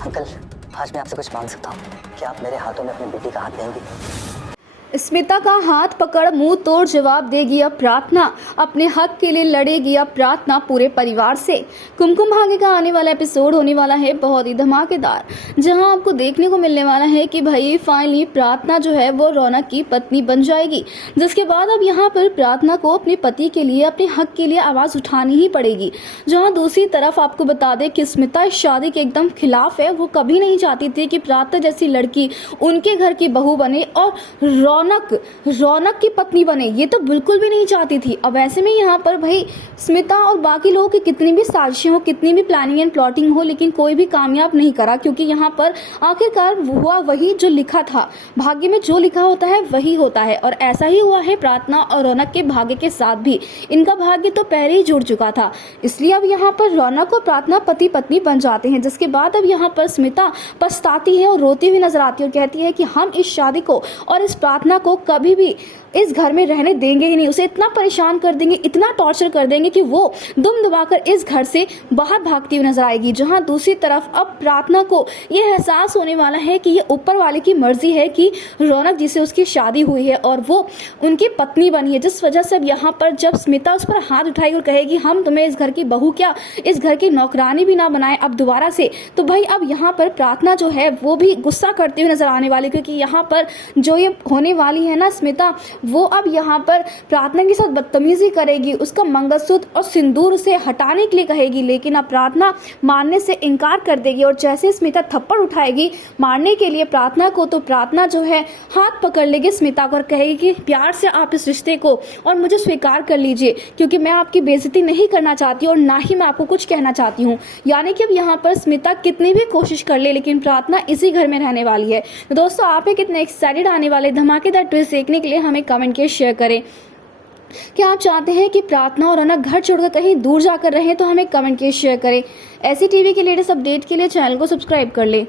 Uncle, आज मैं आपसे कुछ मांग सकता हूँ? क्या आप मेरे हाथों में अपनी बेटी का हाथ देंगे? स्मिता का हाथ पकड़ मुंह तोड़ जवाब देगी अब प्रार्थना, अपने हक के लिए लड़ेगी अब प्रार्थना पूरे परिवार से। कुमकुम भाग्य का आने वाला एपिसोड होने वाला है बहुत ही धमाकेदार, जहां आपको देखने को मिलने वाला है कि भाई फाइनली प्रार्थना जो है वो रौनक की पत्नी बन जाएगी, जिसके बाद अब यहाँ पर प्रार्थना को अपने पति के लिए, अपने हक के लिए आवाज उठानी ही पड़ेगी। जहाँ दूसरी तरफ आपको बता दें कि स्मिता इस शादी के एकदम खिलाफ है। वो कभी नहीं चाहती थी कि प्रार्थना जैसी लड़की उनके घर की बहू बने और रौनक की पत्नी बने, ये तो बिल्कुल भी नहीं चाहती थी। अब ऐसे में यहाँ पर भाई स्मिता और बाकी लोगों की कितनी भी साजिशें हो, कितनी भी प्लानिंग एंड प्लॉटिंग हो, लेकिन कोई भी कामयाब नहीं करा, क्योंकि यहाँ पर आखिरकार हुआ वही जो लिखा था। भाग्य में जो लिखा होता है वही होता है, और ऐसा ही हुआ है प्रार्थना और रौनक के भाग्य के साथ भी। इनका भाग्य तो पहले ही जुड़ चुका था, इसलिए अब यहाँ पर रौनक और प्रार्थना पति पत्नी बन जाते हैं। जिसके बाद अब यहाँ पर स्मिता पछताती है और रोती हुई नजर आती है और कहती है कि हम इस शादी को और इस प्रार्थना को कभी भी इस घर में रहने देंगे ही नहीं। उसे इतना परेशान कर देंगे, इतना टॉर्चर कर देंगे कि वो दुम दबाकर इस घर से बाहर भागती हुई नजर आएगी। जहां दूसरी तरफ अब प्रार्थना को ये एहसास होने वाला है कि ये ऊपर वाले की मर्जी है कि रौनक जी से उसकी शादी हुई है और वो उनकी पत्नी बनी है, जिस वजह से अब यहाँ पर जब स्मिता उस पर हाथ उठाएगी और कहेगी हम तुम्हें इस घर की बहू क्या, इस घर की नौकरानी भी ना बनाए अब दोबारा से, तो भाई अब यहाँ पर प्रार्थना जो है वो भी गुस्सा करती हुई नजर आने वाली, क्योंकि यहाँ पर जो ये होने वाली है ना स्मिता, वो अब यहाँ पर प्रार्थना के साथ बदतमीजी करेगी, उसका मंगलसूत्र और सिंदूर उसे हटाने के लिए कहेगी, लेकिन अब प्रार्थना मानने से इनकार कर देगी। और जैसे स्मिता थप्पड़ उठाएगी मारने के लिए प्रार्थना को, तो प्रार्थना जो है हाथ पकड़ लेगी स्मिता को और कहेगी कि प्यार से आप इस रिश्ते को और मुझे स्वीकार कर लीजिए, क्योंकि मैं आपकी बेइज्जती नहीं करना चाहती और ना ही मैं आपको कुछ कहना चाहती हूँ। यानी कि अब यहाँ पर स्मिता कितनी भी कोशिश कर ले, लेकिन प्रार्थना इसी घर में रहने वाली है। तो दोस्तों, आप कितने एक्साइटेड आने वाले धमाकेदार ट्विस्ट देखने के लिए हमें कमेंट के शेयर करें। क्या आप चाहते हैं कि प्रार्थना और रौनक घर छोड़कर कहीं दूर जाकर रहें? तो हमें कमेंट के शेयर करें। ऐसी टीवी के लेटेस्ट अपडेट के लिए चैनल को सब्सक्राइब कर लें।